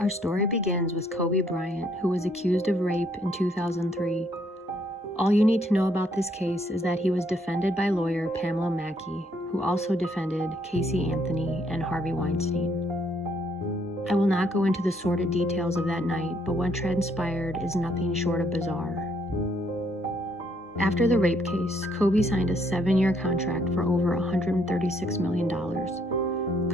Our story begins with Kobe Bryant, who was accused of rape in 2003. All you need to know about this case is that he was defended by lawyer Pamela Mackey, who also defended Casey Anthony and Harvey Weinstein. I will not go into the sordid details of that night, but what transpired is nothing short of bizarre. After the rape case, Kobe signed a 7-year contract for over $136 million.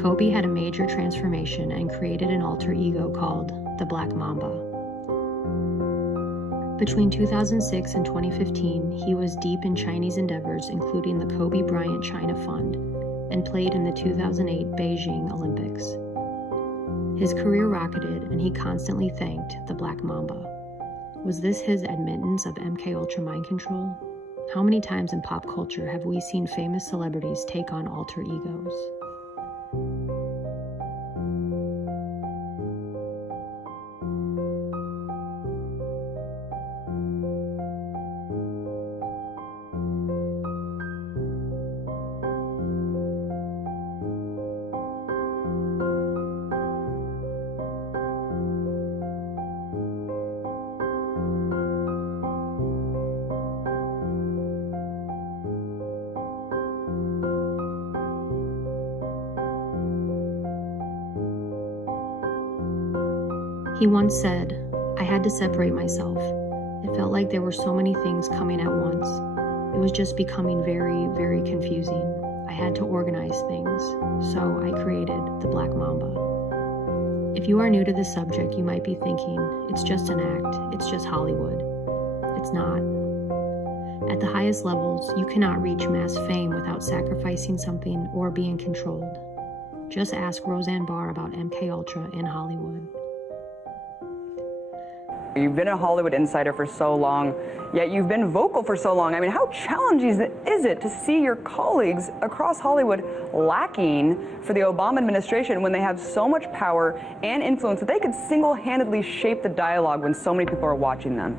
Kobe had a major transformation and created an alter ego called the Black Mamba. Between 2006 and 2015, he was deep in Chinese endeavors, including the Kobe Bryant China Fund, and played in the 2008 Beijing Olympics. His career rocketed, and he constantly thanked the Black Mamba. Was this his admittance of MKUltra mind control? How many times in pop culture have we seen famous celebrities take on alter egos? He once said, "I had to separate myself. It felt like there were so many things coming at once. It was just becoming very, very confusing. I had to organize things, so I created the Black Mamba." If you are new to this subject, you might be thinking, it's just an act, it's just Hollywood. It's not. At the highest levels, you cannot reach mass fame without sacrificing something or being controlled. Just ask Roseanne Barr about MKUltra in Hollywood. You've been a Hollywood insider for so long, yet you've been vocal for so long. I mean, how challenging is it to see your colleagues across Hollywood lacking for the Obama administration when they have so much power and influence that they could single-handedly shape the dialogue when so many people are watching them?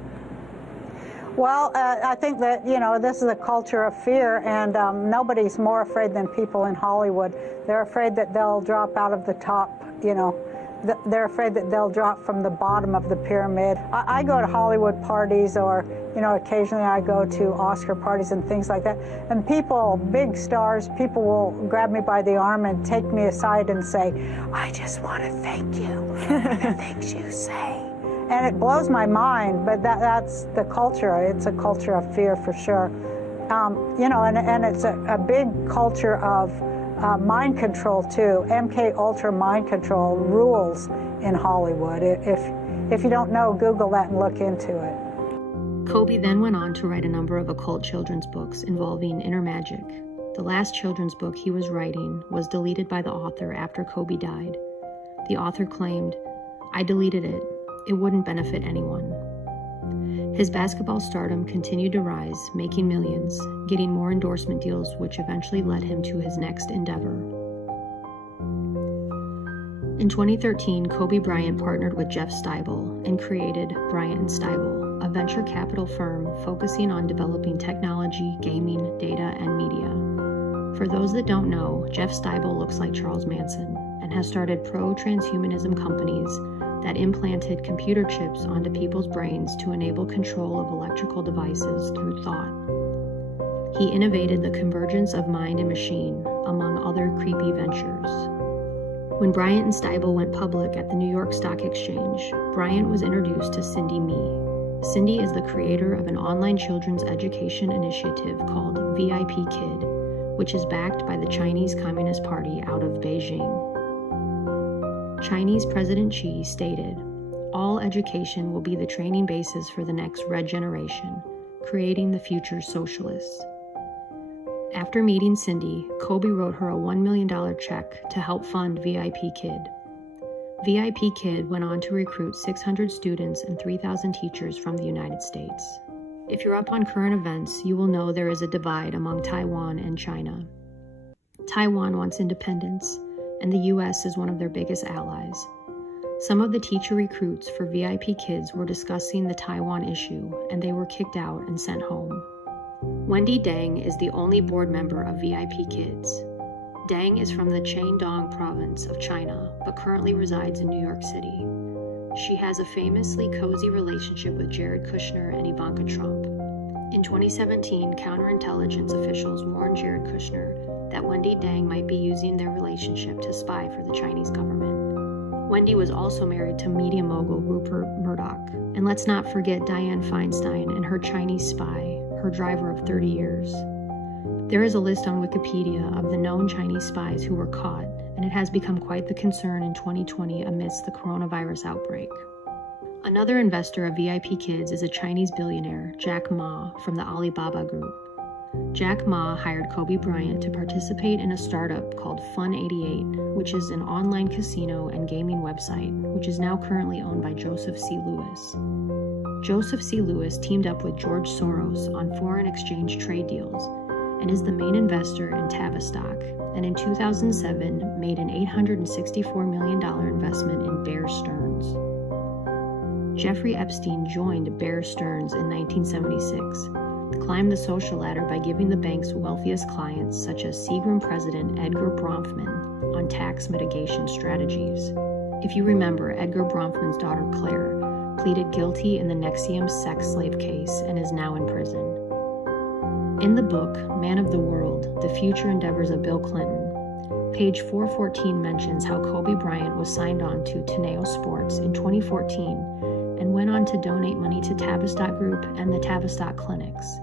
Well, I think that, this is a culture of fear, and nobody's more afraid than people in Hollywood. They're afraid that they'll drop out of the top, They're afraid that they'll drop from the bottom of the pyramid. I go to Hollywood parties, or, occasionally I go to Oscar parties and things like that. And people, big stars, people will grab me by the arm and take me aside and say, "I just want to thank you for the things you say." And it blows my mind, but that's the culture. It's a culture of fear for sure. And it's a big culture of mind control too. MKUltra mind control rules in Hollywood. If you don't know, Google that and look into it. Kobe then went on to write a number of occult children's books involving inner magic. The last children's book he was writing was deleted by the author after Kobe died. The author claimed, "I deleted it. It wouldn't benefit anyone." His basketball stardom continued to rise, making millions, getting more endorsement deals, which eventually led him to his next endeavor. In 2013, Kobe Bryant partnered with Jeff Steibel and created Bryant and Steibel, a venture capital firm focusing on developing technology, gaming, data, and media. For those that don't know, Jeff Steibel looks like Charles Manson and has started pro-transhumanism companies that implanted computer chips onto people's brains to enable control of electrical devices through thought. He innovated the convergence of mind and machine, among other creepy ventures. When Bryant and Steibel went public at the New York Stock Exchange, Bryant was introduced to Cindy Me. Cindy is the creator of an online children's education initiative called VIP Kid, which is backed by the Chinese Communist Party out of Beijing. Chinese President Xi stated, "All education will be the training basis for the next red generation, creating the future socialists." After meeting Cindy, Kobe wrote her a $1 million check to help fund VIP Kid. VIP Kid went on to recruit 600 students and 3,000 teachers from the United States. If you're up on current events, you will know there is a divide among Taiwan and China. Taiwan wants independence, and the US is one of their biggest allies. Some of the teacher recruits for VIP Kids were discussing the Taiwan issue, and they were kicked out and sent home. Wendy Deng is the only board member of VIP Kids. Deng is from the Shandong province of China, but currently resides in New York City. She has a famously cozy relationship with Jared Kushner and Ivanka Trump. In 2017, counterintelligence officials warned Jared Kushner that Wendy Dang might be using their relationship to spy for the Chinese government. Wendy was also married to media mogul Rupert Murdoch. And let's not forget Dianne Feinstein and her Chinese spy, her driver of 30 years. There is a list on Wikipedia of the known Chinese spies who were caught, and it has become quite the concern in 2020 amidst the coronavirus outbreak. Another investor of VIP Kids is a Chinese billionaire, Jack Ma, from the Alibaba Group. Jack Ma hired Kobe Bryant to participate in a startup called Fun88, which is an online casino and gaming website, which is now currently owned by Joseph C. Lewis. Joseph C. Lewis teamed up with George Soros on foreign exchange trade deals and is the main investor in Tavistock, and in 2007 made an $864 million investment in Bear Stearns. Jeffrey Epstein joined Bear Stearns in 1976, climbed the social ladder by giving the bank's wealthiest clients, such as Seagram president Edgar Bronfman, on tax mitigation strategies. If you remember, Edgar Bronfman's daughter Claire pleaded guilty in the Nexium sex slave case and is now in prison. In the book, Man of the World, The Future Endeavors of Bill Clinton, page 414 mentions how Kobe Bryant was signed on to Teneo Sports in 2014 and went on to donate money to Tavistock Group and the Tavistock Clinics.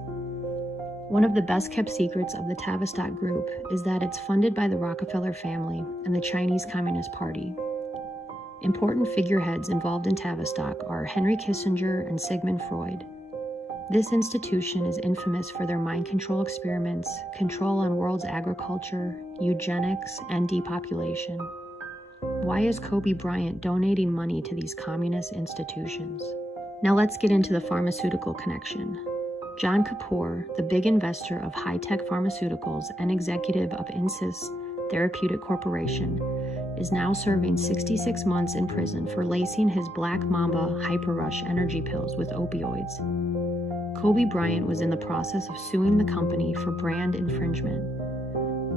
One of the best-kept secrets of the Tavistock Group is that it's funded by the Rockefeller family and the Chinese Communist Party. Important figureheads involved in Tavistock are Henry Kissinger and Sigmund Freud. This institution is infamous for their mind control experiments, control on world's agriculture, eugenics, and depopulation. Why is Kobe Bryant donating money to these communist institutions? Now let's get into the pharmaceutical connection. John Kapoor, the big investor of high-tech pharmaceuticals and executive of Insys Therapeutic Corporation, is now serving 66 months in prison for lacing his Black Mamba Hyper-Rush energy pills with opioids. Kobe Bryant was in the process of suing the company for brand infringement.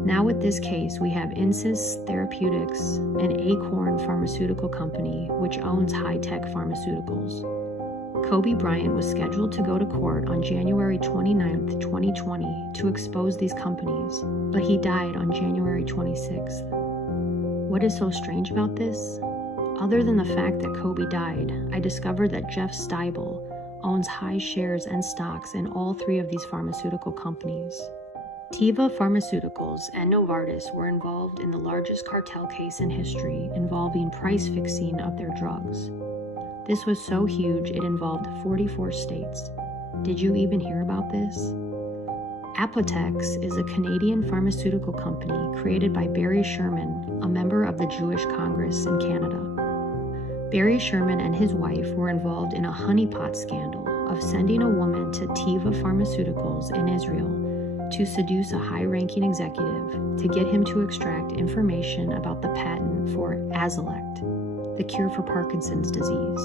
Now with this case, we have Insys Therapeutics, an Acorn pharmaceutical company which owns high-tech pharmaceuticals. Kobe Bryant was scheduled to go to court on January 29, 2020 to expose these companies, but he died on January 26th. What is so strange about this? Other than the fact that Kobe died, I discovered that Jeff Steibel owns high shares and stocks in all three of these pharmaceutical companies. Teva Pharmaceuticals and Novartis were involved in the largest cartel case in history involving price fixing of their drugs. This was so huge it involved 44 states. Did you even hear about this? Apotex is a Canadian pharmaceutical company created by Barry Sherman, a member of the Jewish Congress in Canada. Barry Sherman and his wife were involved in a honeypot scandal of sending a woman to Teva Pharmaceuticals in Israel to seduce a high-ranking executive to get him to extract information about the patent for Azilect, the cure for Parkinson's disease.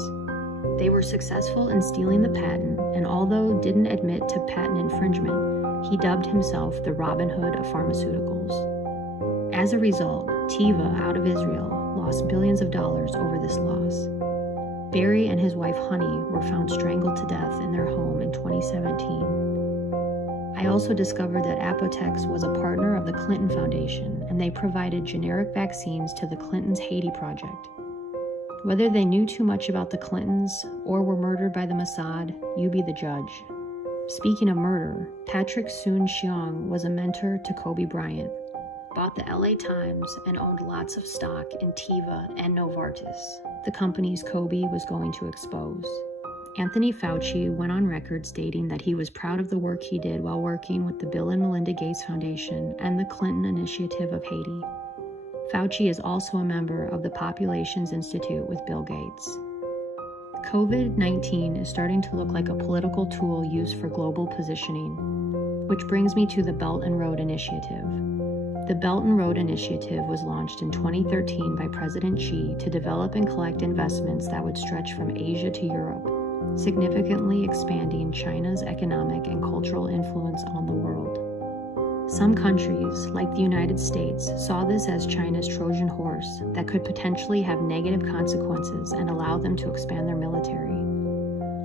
They were successful in stealing the patent, and although didn't admit to patent infringement, he dubbed himself the Robin Hood of pharmaceuticals. As a result, Teva, out of Israel, lost billions of dollars over this loss. Barry and his wife Honey were found strangled to death in their home in 2017. I also discovered that Apotex was a partner of the Clinton Foundation, and they provided generic vaccines to the Clintons' Haiti project. Whether they knew too much about the Clintons or were murdered by the Mossad, you be the judge. Speaking of murder, Patrick Soon-Shiong was a mentor to Kobe Bryant, bought the LA Times, and owned lots of stock in Teva and Novartis, the companies Kobe was going to expose. Anthony Fauci went on record stating that he was proud of the work he did while working with the Bill and Melinda Gates Foundation and the Clinton Initiative of Haiti. Fauci is also a member of the Populations Institute with Bill Gates. COVID-19 is starting to look like a political tool used for global positioning, which brings me to the Belt and Road Initiative. The Belt and Road Initiative was launched in 2013 by President Xi to develop and collect investments that would stretch from Asia to Europe, significantly expanding China's economic and cultural influence on the world. Some countries, like the United States, saw this as China's Trojan horse that could potentially have negative consequences and allow them to expand their military.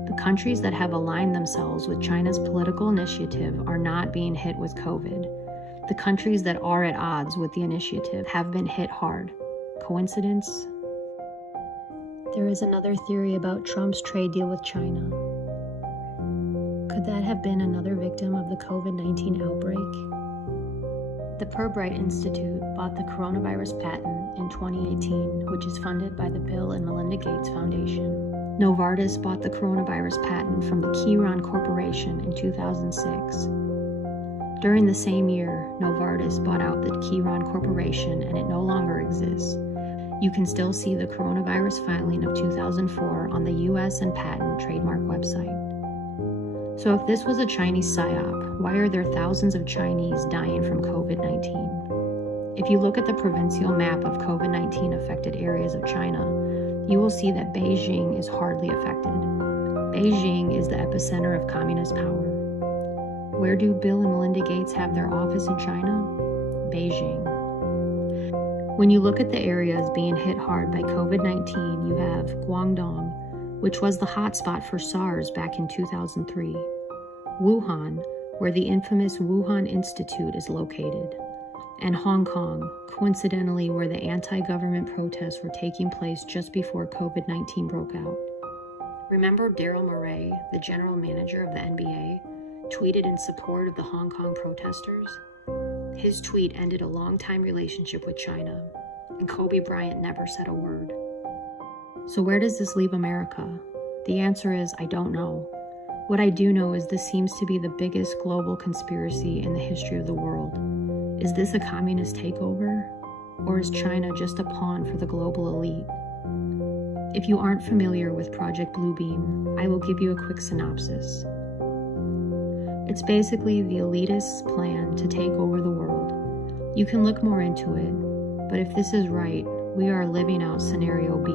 The countries that have aligned themselves with China's political initiative are not being hit with COVID. The countries that are at odds with the initiative have been hit hard. Coincidence? There is another theory about Trump's trade deal with China. Could that have been another victim of the COVID-19 outbreak? The Bryant Institute bought the coronavirus patent in 2018, which is funded by the Bill and Melinda Gates Foundation. Novartis bought the coronavirus patent from the Chiron Corporation in 2006. During the same year, Novartis bought out the Chiron Corporation and it no longer exists. You can still see the coronavirus filing of 2004 on the US and Patent Trademark website. So if this was a Chinese psyop, why are there thousands of Chinese dying from COVID-19? If you look at the provincial map of COVID-19 affected areas of China, you will see that Beijing is hardly affected. Beijing is the epicenter of communist power. Where do Bill and Melinda Gates have their office in China? Beijing. When you look at the areas being hit hard by COVID-19, you have Guangdong, which was the hotspot for SARS back in 2003, Wuhan, where the infamous Wuhan Institute is located, and Hong Kong, coincidentally where the anti-government protests were taking place just before COVID-19 broke out. Remember Daryl Morey, the general manager of the NBA, tweeted in support of the Hong Kong protesters? His tweet ended a long-time relationship with China, and Kobe Bryant never said a word. So where does this leave America? The answer is, I don't know. What I do know is this seems to be the biggest global conspiracy in the history of the world. Is this a communist takeover? Or is China just a pawn for the global elite? If you aren't familiar with Project Bluebeam, I will give you a quick synopsis. It's basically the elitists' plan to take over the world. You can look more into it, but if this is right, we are living out scenario B.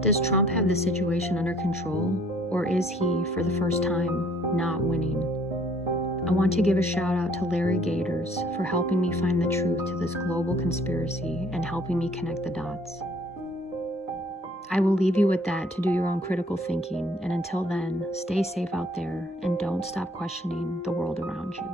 Does Trump have the situation under control, or is he, for the first time, not winning? I want to give a shout out to Larry Gators for helping me find the truth to this global conspiracy and helping me connect the dots. I will leave you with that to do your own critical thinking, and until then, stay safe out there and don't stop questioning the world around you.